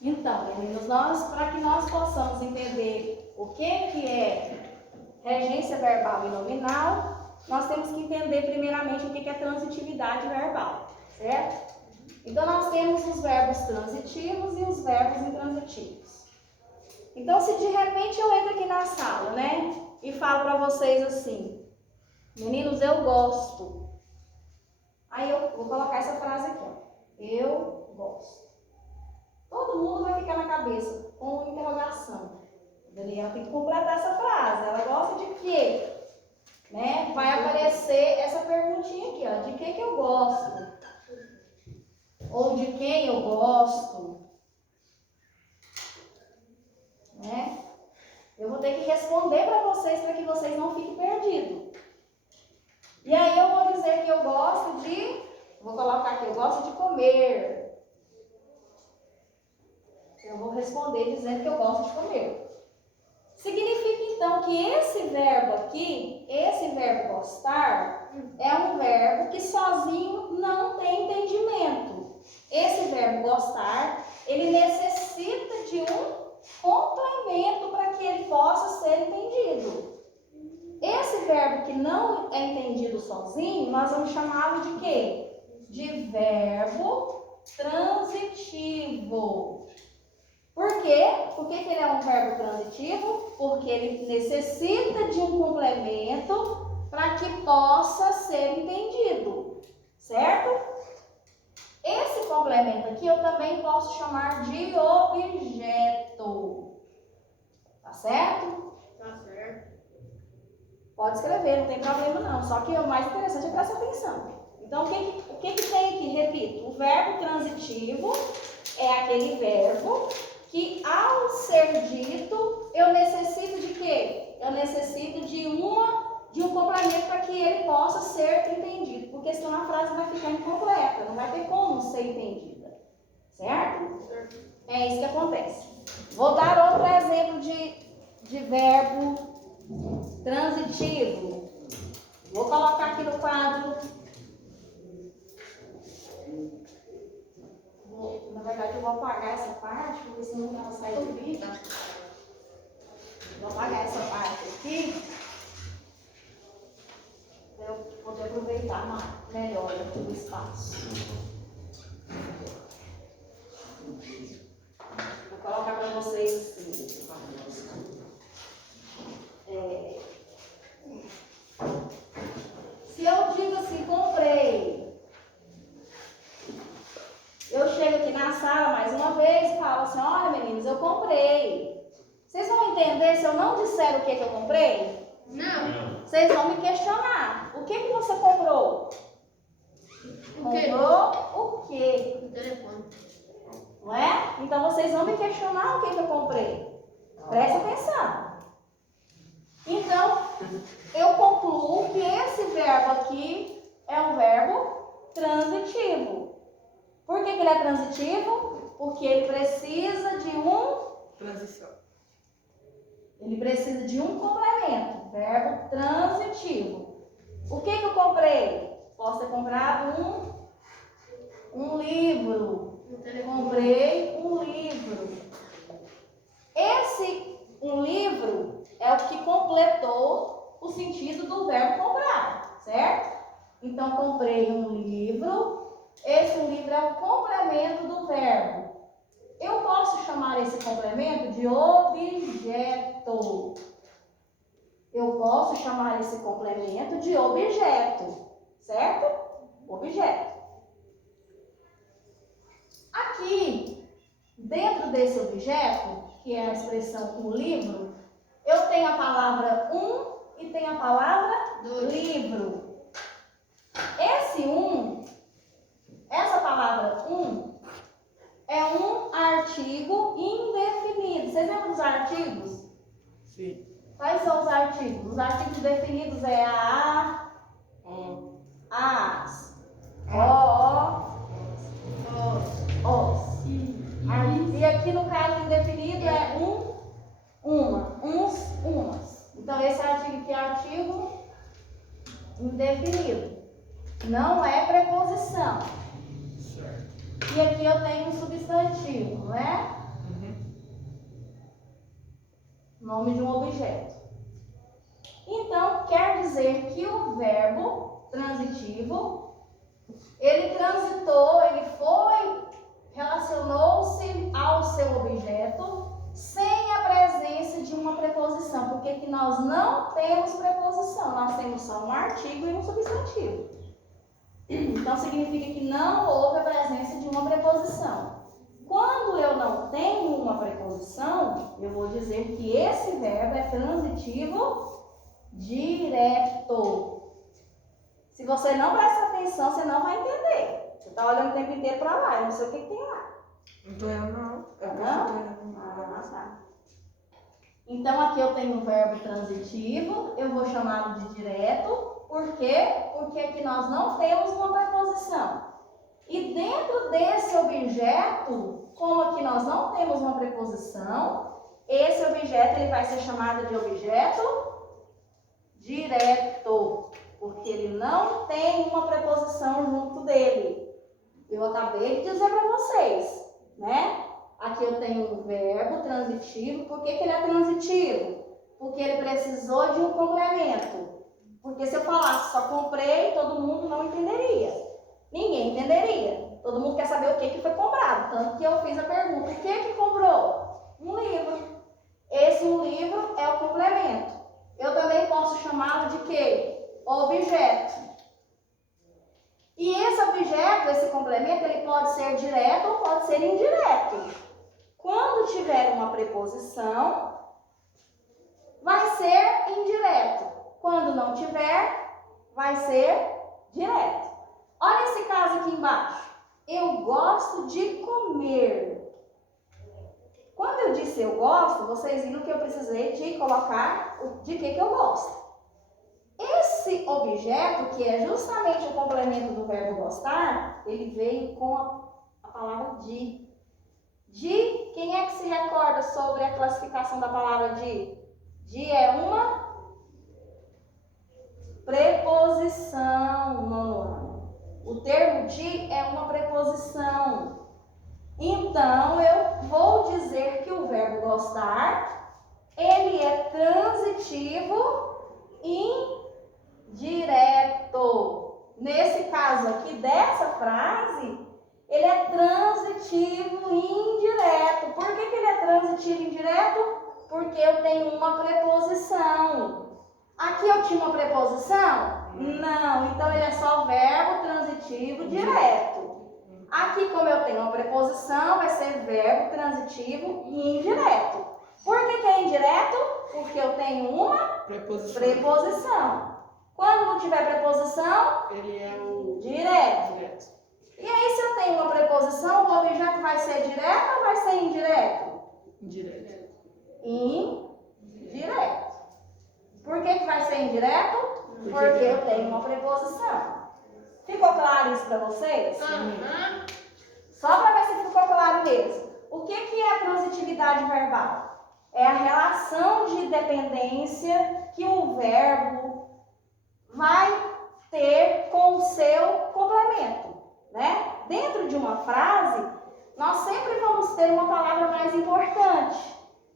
Então, meninos, para que nós possamos entender o que é regência verbal e nominal, nós temos que entender primeiramente o que é transitividade verbal, certo? Então, nós temos os verbos transitivos e os verbos intransitivos. Então, se de repente eu entro aqui na sala, né, e falo para vocês assim, meninos, eu gosto. Aí eu vou colocar essa frase aqui, ó. Eu gosto. Todo mundo vai ficar na cabeça com interrogação. A Daniela tem que completar essa frase. Ela gosta de quê? Né? Vai aparecer essa perguntinha aqui, ó. De que eu gosto? Ou de quem eu gosto? Né? Eu vou ter que responder para que vocês não fiquem perdidos. E aí eu vou dizer que eu gosto de... Vou colocar aqui, eu gosto de comer. Eu vou responder dizendo que eu gosto de comer. Significa então que esse verbo aqui, esse verbo gostar, é um verbo que sozinho não tem entendimento. Esse verbo gostar, ele necessita de um complemento para que ele possa ser entendido. Esse verbo que não é entendido sozinho, nós vamos chamá-lo de quê? De verbo transitivo. Por quê? Por que ele é um verbo transitivo? Porque ele necessita de um complemento para que possa ser entendido, certo? Esse complemento aqui eu também posso chamar de objeto. Tá certo? Tá certo. Pode escrever, não tem problema não. Só que o mais interessante é prestar atenção. Então, o que tem aqui? Repito, o verbo transitivo é aquele verbo que, ao ser dito, eu necessito de quê? Eu necessito de um complemento para que ele possa ser entendido. Porque senão a frase vai ficar incompleta, não vai ter como ser entendida. Certo? É isso que acontece. Vou dar outro exemplo de verbo transitivo. Vou colocar aqui no quadro. Na verdade, eu vou apagar essa parte, porque senão ela sai do vídeo. Vou apagar essa parte aqui, para eu poder aproveitar melhor aqui o espaço. Vou colocar para vocês assim. Se eu digo assim, comprei. Eu chego aqui na sala mais uma vez e falo assim, olha meninos, eu comprei. Vocês vão entender se eu não disser o que eu comprei? Não. Vocês vão me questionar. O que você comprou? O quê? Comprou o quê? O telefone. Não é? Então vocês vão me questionar o que eu comprei. Presta atenção. Então, eu concluo que esse verbo aqui é um verbo transitivo. Por que ele é transitivo? Porque ele precisa de Transição. Ele precisa de um complemento. Verbo transitivo. O que eu comprei? Posso ter comprado um livro. Comprei um livro. Esse um livro é o que completou o sentido do verbo comprar, certo? Então, comprei um livro. Esse livro é o complemento do verbo. Eu posso chamar esse complemento de objeto. Eu posso chamar esse complemento de objeto, certo? Objeto. Aqui, dentro desse objeto, que é a expressão um livro, eu tenho a palavra e tenho a palavra livro. Essa palavra é um artigo indefinido. Vocês lembram dos artigos? Sim. Quais são os artigos? Os artigos definidos é a, as, os. E aqui no caso indefinido é uns, umas. Então esse artigo aqui é artigo indefinido. Não é preposição. Certo. E aqui eu tenho um substantivo, não é? nome de um objeto. Então, quer dizer que o verbo transitivo, ele transitou, ele foi, relacionou-se ao seu objeto sem a presença de uma preposição, porque aqui nós não temos preposição, nós temos só um artigo e um substantivo. Então, significa que não houve a presença de uma preposição. Quando eu não tenho uma preposição, eu vou dizer que esse verbo é transitivo direto. Se você não prestar atenção, você não vai entender. Você está olhando o tempo inteiro para lá, eu não sei o que tem lá. Não tô eu não. Não? Tá. Então, aqui eu tenho um verbo transitivo, eu vou chamá-lo de direto. Por quê? Porque aqui nós não temos uma preposição. E dentro desse objeto, como aqui nós não temos uma preposição, esse objeto ele vai ser chamado de objeto direto, porque ele não tem uma preposição junto dele. Eu acabei de dizer para vocês, né? Aqui eu tenho um verbo transitivo. Por que ele é transitivo? Porque ele precisou de um complemento. Porque se eu falasse só comprei, todo mundo não entenderia. Ninguém entenderia. Todo mundo quer saber o que foi comprado. Tanto que eu fiz a pergunta, o que comprou? Um livro. Esse um livro é o complemento. Eu também posso chamá-lo de quê? Objeto. E esse objeto, esse complemento, ele pode ser direto ou pode ser indireto. Quando tiver uma preposição, vai ser indireto. Quando não tiver, vai ser direto. Olha esse caso aqui embaixo. Eu gosto de comer. Quando eu disse eu gosto, vocês viram que eu precisei de colocar de que eu gosto. Esse objeto, que é justamente o complemento do verbo gostar, ele veio com a palavra de. De, quem é que se recorda sobre a classificação da palavra de? De é uma preposição, nono ano. O termo de é uma preposição. Então, eu vou dizer que o verbo gostar, ele é transitivo indireto. Nesse caso aqui, dessa frase, ele é transitivo indireto. Por que ele é transitivo indireto? Porque eu tenho uma preposição. Aqui eu tinha uma preposição? Não. Então, ele é só verbo transitivo direto. Aqui, como eu tenho uma preposição, vai ser verbo transitivo indireto. Por que é indireto? Porque eu tenho uma preposição. Quando não tiver preposição, ele é o direto. E aí, se eu tenho uma preposição, o objeto vai ser direto ou vai ser indireto? indireto. Indireto. Por que vai ser indireto? Porque eu tenho uma preposição. Ficou claro isso para vocês? Só para ver se ficou claro mesmo. O que é a transitividade verbal? É a relação de dependência que o verbo vai ter com o seu complemento, né? Dentro de uma frase, nós sempre vamos ter uma palavra mais importante.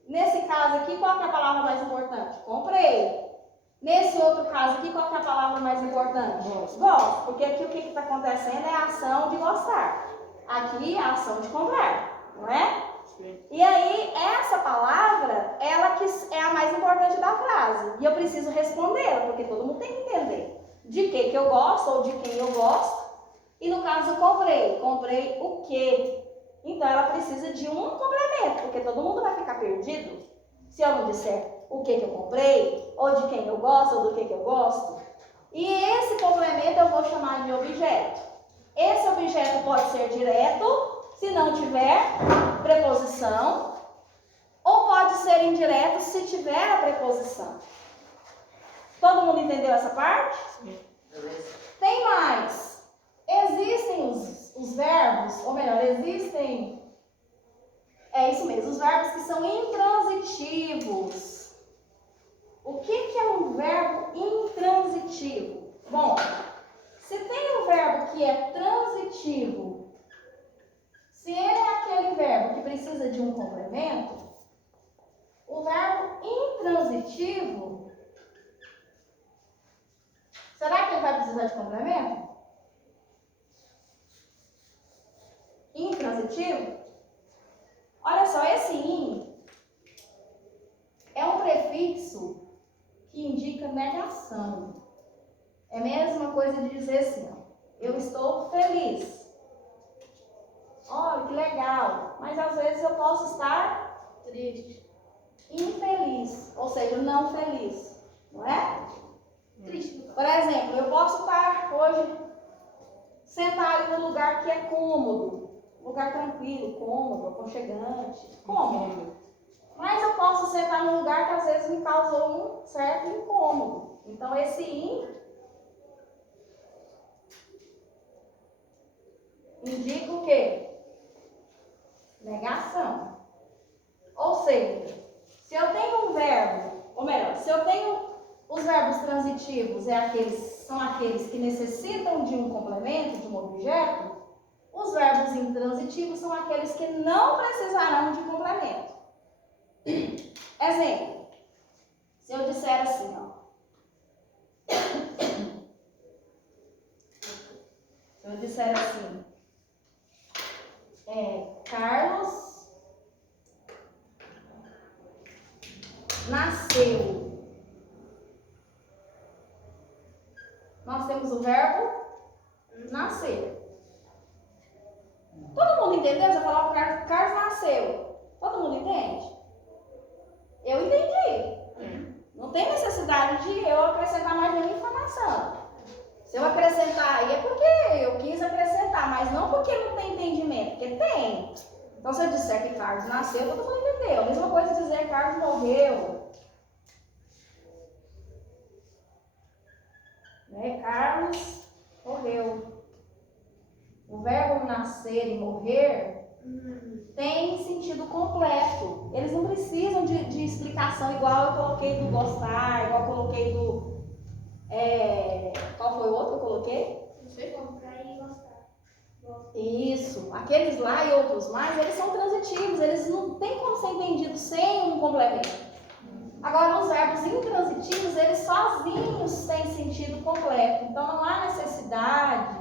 Nesse caso aqui, qual que é a palavra mais importante? Comprei. Nesse outro caso aqui, qual que é a palavra mais importante? Gosto. Porque aqui o que está acontecendo é a ação de gostar. Aqui a ação de comprar, não é? Sim. E aí, essa palavra, ela que é a mais importante da frase. E eu preciso respondê-la, porque todo mundo tem que entender de que eu gosto ou de quem eu gosto. E no caso, comprei. Comprei o quê? Então, ela precisa de um complemento, porque todo mundo vai ficar perdido se eu não disser o que eu comprei, ou de quem eu gosto, ou do que eu gosto. E esse complemento eu vou chamar de objeto. Esse objeto pode ser direto, se não tiver preposição, ou pode ser indireto se tiver a preposição. Todo mundo entendeu essa parte? Sim. Tem mais. Existem os verbos, ou melhor, existem... É isso mesmo, os verbos que são intransitivos. O que é um verbo intransitivo? Bom, se tem um verbo que é transitivo, se ele é aquele verbo que precisa de um complemento, o verbo intransitivo, será que ele vai precisar de complemento? Intransitivo? Olha só, esse in é um prefixo que indica negação. É a mesma coisa de dizer assim, ó, eu estou feliz. Olha, que legal. Mas às vezes eu posso estar Triste. infeliz, ou seja, não feliz, não é? Triste. Por exemplo, eu posso estar hoje sentado ali num lugar que é cômodo, lugar tranquilo, cômodo, aconchegante, cômodo. Mas eu posso sentar num lugar que às vezes me causou um certo incômodo. Então esse in indica o quê? Negação. Ou seja, se eu tenho um verbo, ou melhor, se eu tenho os verbos transitivos, são aqueles que necessitam de um complemento, de um objeto, os verbos intransitivos são aqueles que não precisarão de complemento. Exemplo, se eu disser assim, ó. Se eu disser assim, Carlos nasceu. Nós temos o verbo nascer. Todo mundo entendeu? Se eu falar o Carlos nasceu, todo mundo entende? Eu entendi. Não tem necessidade de eu acrescentar mais nenhuma informação. Se eu acrescentar aí é porque eu quis acrescentar, mas não porque não tem entendimento, porque tem. Então se eu disser que Carlos nasceu, todo mundo entendeu. A mesma coisa dizer que Carlos morreu. Né? Carlos morreu. O verbo nascer e morrer tem sentido completo. Eles não precisam de explicação igual eu coloquei do gostar, igual eu coloquei do... qual foi o outro que eu coloquei? Não sei como. Comprar e gostar. Isso. Aqueles lá e outros mais, eles são transitivos. Eles não têm como ser entendidos sem um complemento. Agora, os verbos intransitivos, eles sozinhos têm sentido completo. Então, não há necessidade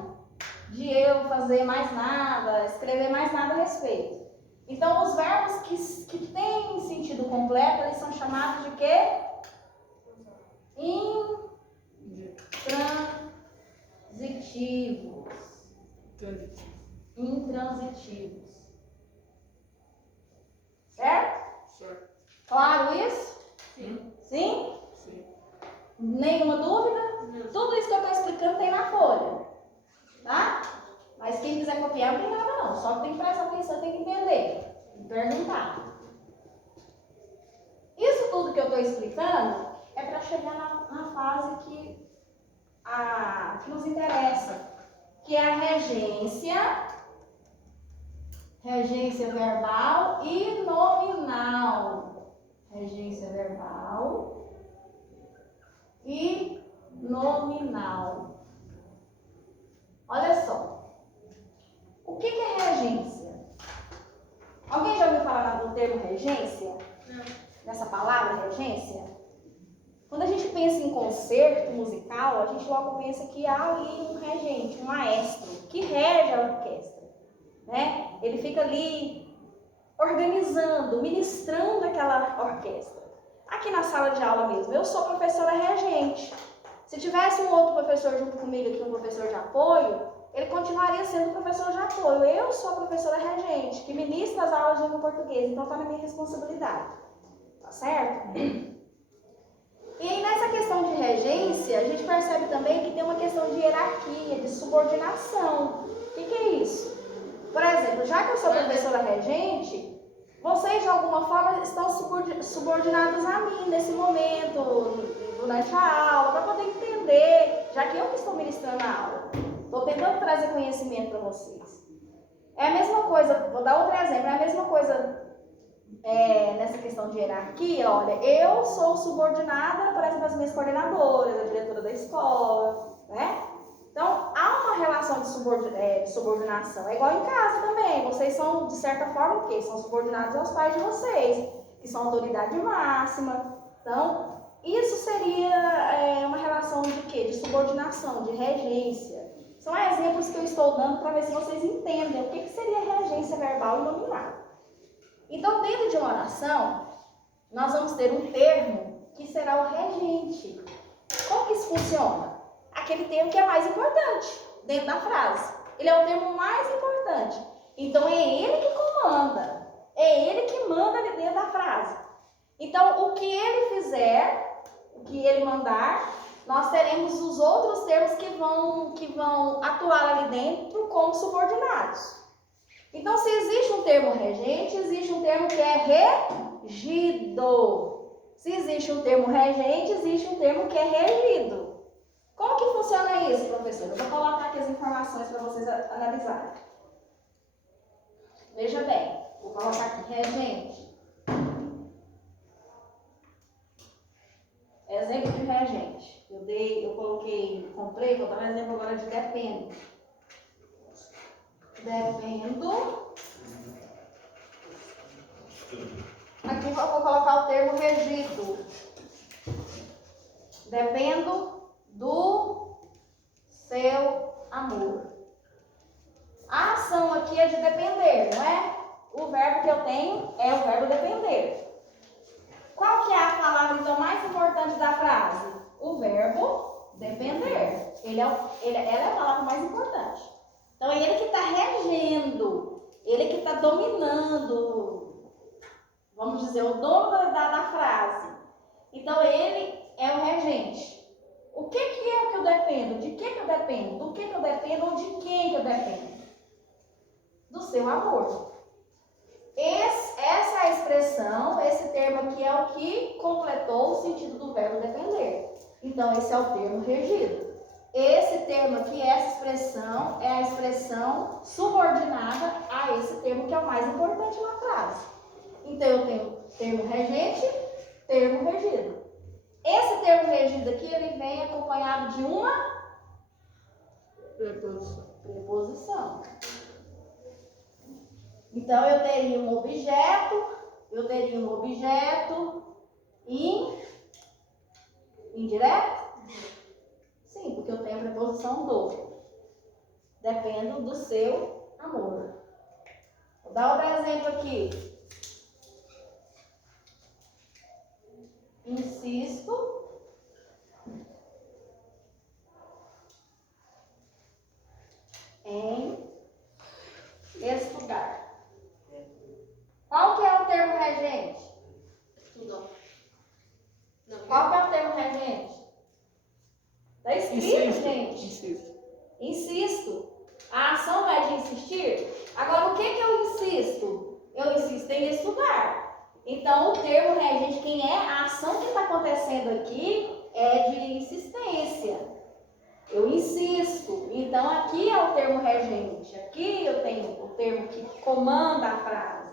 de eu fazer mais nada, escrever mais nada a respeito. Então, os verbos que têm sentido completo, eles são chamados de quê? Intransitivos. Certo? Certo. Claro isso? Sim. Sim? Sim. Nenhuma dúvida? Não. Tudo isso que eu estou explicando tem na folha. Tá? Mas quem quiser copiar não tem nada não. Só que tem que prestar atenção, tem que entender. E perguntar. Isso tudo que eu estou explicando é para chegar na fase que nos interessa. Que é a regência verbal e nominal. Regência verbal e nominal. Olha só. O que é regência? Alguém já ouviu falar no termo regência? Não. Nessa palavra regência? Quando a gente pensa em concerto musical, a gente logo pensa que há ali um regente, um maestro, que rege a orquestra. Né? Ele fica ali organizando, ministrando aquela orquestra. Aqui na sala de aula mesmo, eu sou professora regente. Se tivesse um outro professor junto comigo aqui, um professor de apoio, ele continuaria sendo professor de apoio. Eu sou a professora regente, que ministra as aulas de língua portuguesa, então está na minha responsabilidade. Tá certo? E aí, nessa questão de regência, a gente percebe também que tem uma questão de hierarquia, de subordinação. O que é isso? Por exemplo, já que eu sou professora regente, vocês de alguma forma estão subordinados a mim nesse momento, durante a aula, para poder entender, já que eu que estou ministrando a aula. Estou tentando trazer conhecimento para vocês. É a mesma coisa, vou dar outro exemplo, é a mesma coisa nessa questão de hierarquia. Olha, eu sou subordinada, por exemplo, às minhas coordenadoras, a diretora da escola, né? Então, há uma relação de subordinação. É igual em casa também. Vocês são, de certa forma, o quê? São subordinados aos pais de vocês, que são autoridade máxima. Então, isso seria uma relação de quê? De subordinação, de regência. São exemplos que eu estou dando para ver se vocês entendem o que seria regência verbal e nominal. Então, dentro de uma oração, nós vamos ter um termo que será o regente. Como que isso funciona? Aquele termo que é mais importante dentro da frase. Ele é o termo mais importante. Então, é ele que comanda. É ele que manda ali dentro da frase. Então, o que ele fizer, o que ele mandar, nós teremos os outros termos que vão atuar ali dentro como subordinados. Então, se existe um termo regente, existe um termo que é regido. Se existe um termo regente, existe um termo que é regido. Como que funciona isso, professor? Eu vou colocar aqui as informações para vocês analisarem. Veja bem, vou colocar aqui regente. Exemplo de regente. Eu coloquei, comprei, vou dar um exemplo agora de dependo. Dependo. Aqui eu vou colocar o termo regido. Dependo do seu amor. A ação aqui é de depender, não é? O verbo que eu tenho é o verbo depender. Qual que é a palavra então mais importante da frase? O verbo depender. Ela é a palavra mais importante. Então é ele que está regendo, ele que está dominando, vamos dizer, o dono da frase. Então ele é o regente. O que é que eu dependo? De que eu dependo? Do que eu dependo ou de quem que eu dependo? Do seu amor. Essa é a expressão, esse termo aqui é o que completou o sentido do verbo depender. Então, esse é o termo regido. Esse termo aqui, essa expressão, é a expressão subordinada a esse termo que é o mais importante na frase. Então, eu tenho termo regente, termo regido. Esse termo regido aqui, ele vem acompanhado de uma preposição. Então, eu teria um objeto indireto? Sim, porque eu tenho a preposição do. Dependo do seu amor. Vou dar outro exemplo aqui. Insisto em estudar. Qual que é o termo regente? Estudar. Qual que é o termo regente? Está escrito, gente. Insisto. A ação não é de insistir? Agora, o que eu insisto? Eu insisto em estudar. Então, o termo regente, quem é? A ação que está acontecendo aqui é de insistência. Eu insisto. Então, aqui é o termo regente. Aqui eu tenho o termo que comanda a frase.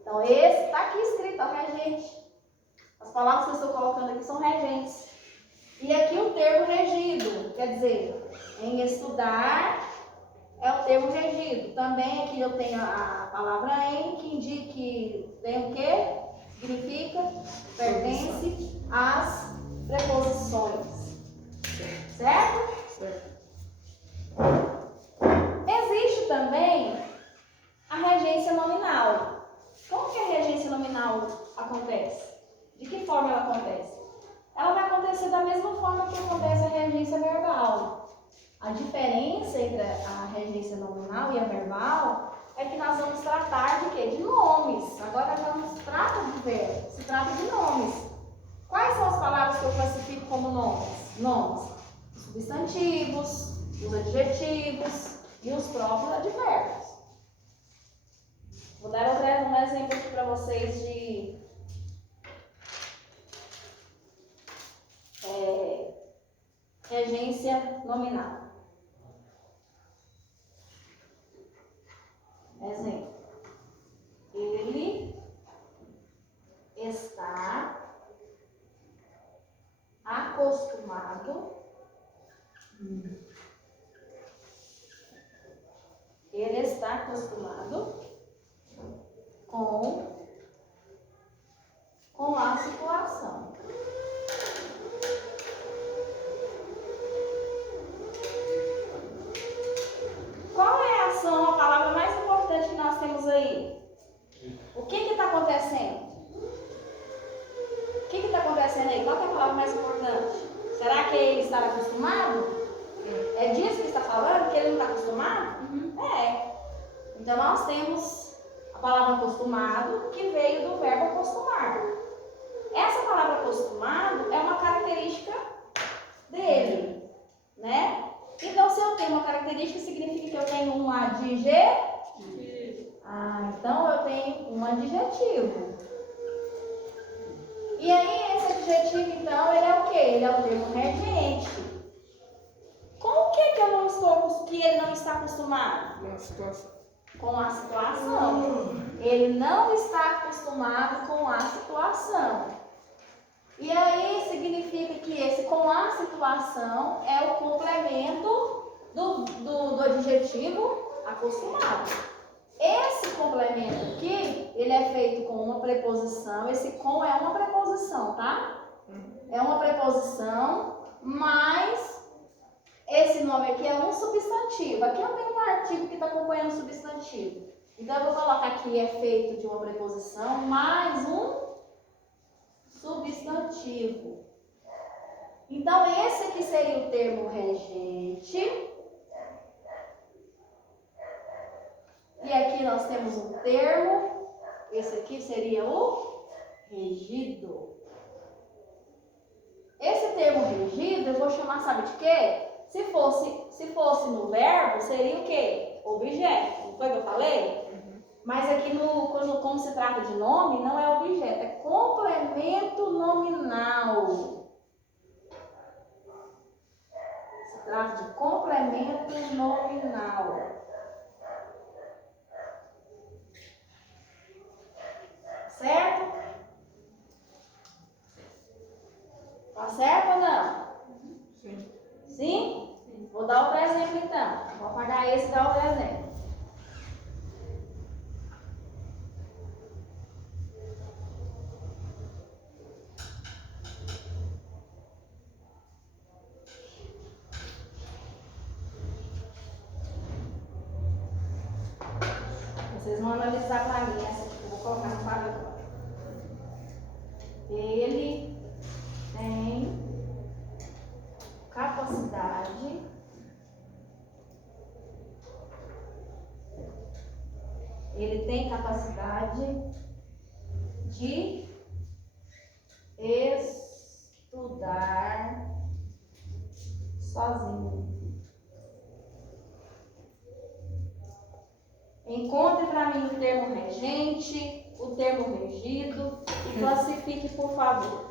Então, esse está aqui escrito, ó, regente. As palavras que eu estou colocando aqui são regentes. E aqui o termo regido, quer dizer, em estudar é o termo regido. Também aqui eu tenho a palavra em, que indica que tem o quê? Significa, pertence às preposições. Certo? Certo. Existe também a regência nominal. Como que a regência nominal acontece? De que forma ela acontece? Ela vai acontecer da mesma forma que acontece a regência verbal. A diferença entre a regência nominal e a verbal é que nós vamos tratar de quê? De nomes. Agora não se trata de verbos, se trata de nomes. Quais são as palavras que eu classifico como nomes? Nomes. Os substantivos, os adjetivos e os próprios advérbios. Vou dar um exemplo aqui para vocês de regência nominal. Exemplo. Ele está acostumado. Ele está acostumado com a situação. O que está acontecendo? O que está acontecendo aí? Qual que é a palavra mais importante? Será que ele está acostumado? É disso que está falando? Que ele não está acostumado? É. Então nós temos a palavra acostumado, que veio do verbo acostumar. Essa palavra acostumado é uma característica dele, né? Então se eu tenho uma característica, significa que eu tenho um adjetivo. Então eu tenho um adjetivo. E aí esse adjetivo, então, ele é o quê? Ele é o termo regente. Com o que eu não estou, que ele não está acostumado? Na situação. Com a situação. Ele não está acostumado com a situação. E aí significa que esse com a situação é o complemento do adjetivo acostumado. Esse complemento aqui, ele é feito com uma preposição. Esse com é uma preposição, tá? É uma preposição, mas esse nome aqui é um substantivo. Aqui eu tenho um artigo que está acompanhando o substantivo. Então eu vou colocar aqui é feito de uma preposição mais um substantivo. Então esse aqui seria o termo regente. E aqui nós temos um termo, esse aqui seria o regido. Esse termo regido eu vou chamar, sabe de quê? Se fosse no verbo, seria o quê? Objeto. Não foi o que eu falei? Mas aqui, como se trata de nome, não é objeto, é complemento nominal. Se trata de complemento nominal. Certo? Tá certo ou não? Sim. Sim? Vou dar outro exemplo então. Vou apagar esse e dar outro exemplo. Vocês vão analisar para mim essa que eu vou colocar no quadro agora. Ele tem capacidade de estudar sozinho. Encontre para mim o termo regente, o termo regido e classifique, por favor.